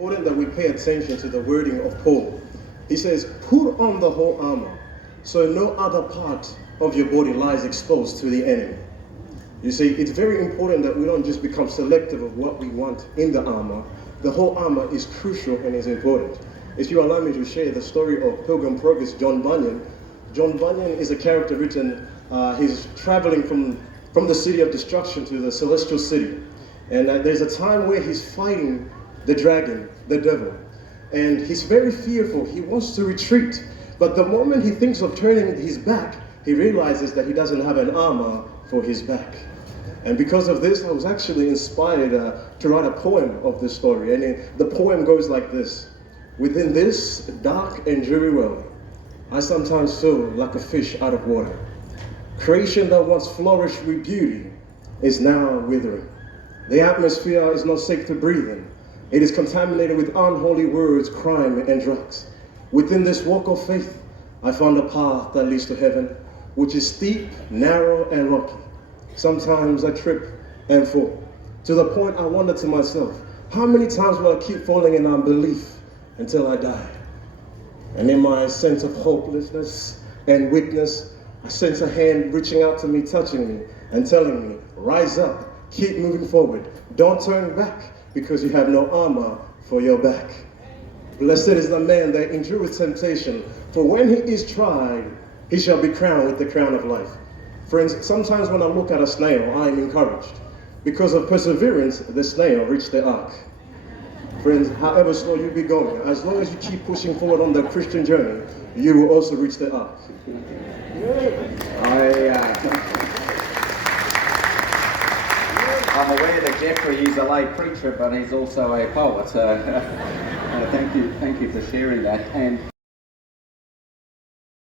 Important that we pay attention to the wording of Paul. He says, put on the whole armor, so no other part of your body lies exposed to the enemy. You see, it's very important that we don't just become selective of what we want in the armor. The whole armor is crucial and is important. If you allow me to share the story of Pilgrim Progress, John Bunyan. John Bunyan is a character written, he's traveling from the city of destruction to the celestial city. And there's a time where he's fighting the dragon, the devil. And he's very fearful. He wants to retreat. But the moment he thinks of turning his back, he realizes that he doesn't have an armor for his back. And because of this, I was actually inspired to write a poem of this story. And the poem goes like this. Within this dark and dreary world, I sometimes feel like a fish out of water. Creation that once flourished with beauty is now withering. The atmosphere is not safe to breathe in. It is contaminated with unholy words, crime, and drugs. Within this walk of faith, I found a path that leads to heaven, which is steep, narrow, and rocky. Sometimes I trip and fall, to the point I wonder to myself, how many times will I keep falling in unbelief until I die? And in my sense of hopelessness and weakness, I sense a hand reaching out to me, touching me, and telling me, rise up, keep moving forward, don't turn back, because you have no armor for your back. Blessed is the man that endureth temptation, for when he is tried, he shall be crowned with the crown of life. Friends, sometimes when I look at a snail, I am encouraged. Because of perseverance, the snail reached the ark. Friends, however slow you be going, as long as you keep pushing forward on the Christian journey, you will also reach the ark. I'm aware that Geoffrey is a lay preacher, but he's also a poet. Thank you for sharing that. And